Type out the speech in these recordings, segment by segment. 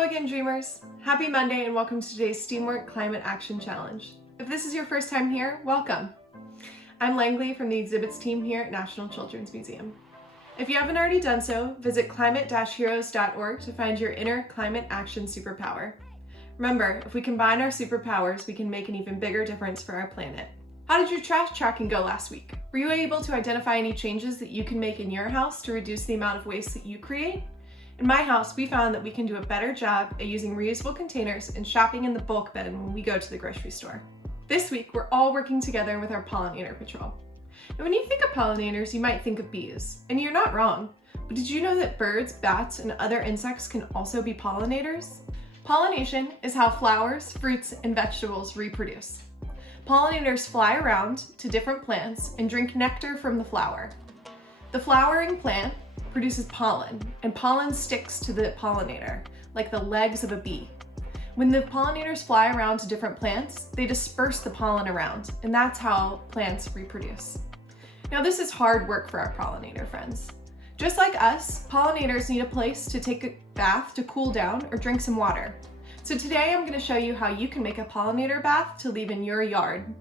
Hello again, dreamers. Happy Monday and welcome to today's STEAMwork Climate Action Challenge. If this is your first time here, welcome. I'm Langley from the exhibits team here at National Children's Museum. If you haven't already done so, visit climate-heroes.org to find your inner climate action superpower. Remember, if we combine our superpowers, we can make an even bigger difference for our planet. How did your trash tracking go last week? Were you able to identify any changes that you can make in your house to reduce the amount of waste that you create? In my house, we found that we can do a better job at using reusable containers and shopping in the bulk bin when we go to the grocery store. This week, we're all working together with our Pollinator Patrol. And when you think of pollinators, you might think of bees, and you're not wrong. But did you know that birds, bats, and other insects can also be pollinators? Pollination is how flowers, fruits, and vegetables reproduce. Pollinators fly around to different plants and drink nectar from the flower. The flowering plant produces pollen, and pollen sticks to the pollinator, like the legs of a bee. When the pollinators fly around to different plants, they disperse the pollen around, and that's how plants reproduce. Now, this is hard work for our pollinator friends. Just like us, pollinators need a place to take a bath to cool down or drink some water. So today I'm going to show you how you can make a pollinator bath to leave in your yard.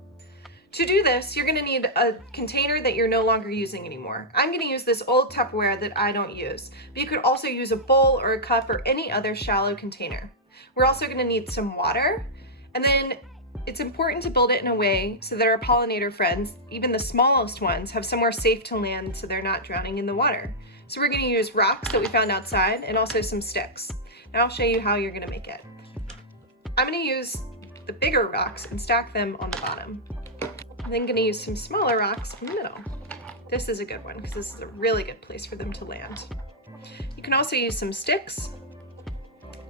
To do this, you're going to need a container that you're no longer using anymore. I'm going to use this old Tupperware that I don't use, but you could also use a bowl or a cup or any other shallow container. We're also going to need some water, and then it's important to build it in a way so that our pollinator friends, even the smallest ones, have somewhere safe to land so they're not drowning in the water. So we're going to use rocks that we found outside and also some sticks. Now I'll show you how you're going to make it. I'm going to use the bigger rocks and stack them on the bottom. I'm then going to use some smaller rocks in the middle. This is a good one because this is a really good place for them to land. You can also use some sticks.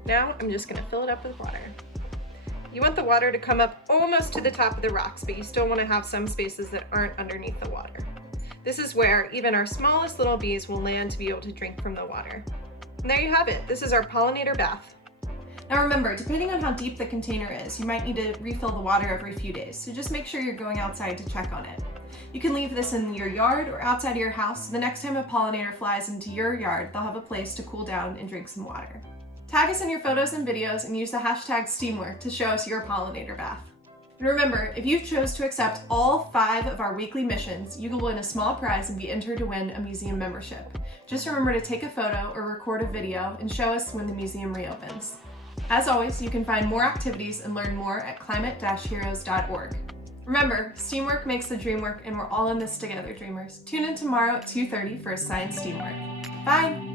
Now I'm just going to fill it up with water. You want the water to come up almost to the top of the rocks, but you still want to have some spaces that aren't underneath the water. This is where even our smallest little bees will land to be able to drink from the water. And there you have it. This is our pollinator bath. Now remember, depending on how deep the container is, you might need to refill the water every few days, so just make sure you're going outside to check on it. You can leave this in your yard or outside of your house, so the next time a pollinator flies into your yard, they'll have a place to cool down and drink some water. Tag us in your photos and videos and use the hashtag STEAMwork to show us your pollinator bath. And remember, if you chose to accept all 5 of our weekly missions, you will win a small prize and be entered to win a museum membership. Just remember to take a photo or record a video and show us when the museum reopens. As always, you can find more activities and learn more at climate-heroes.org. Remember, STEAMwork makes the dream work, and we're all in this together, dreamers. Tune in tomorrow at 2:30 for a Science STEAMwork. Bye!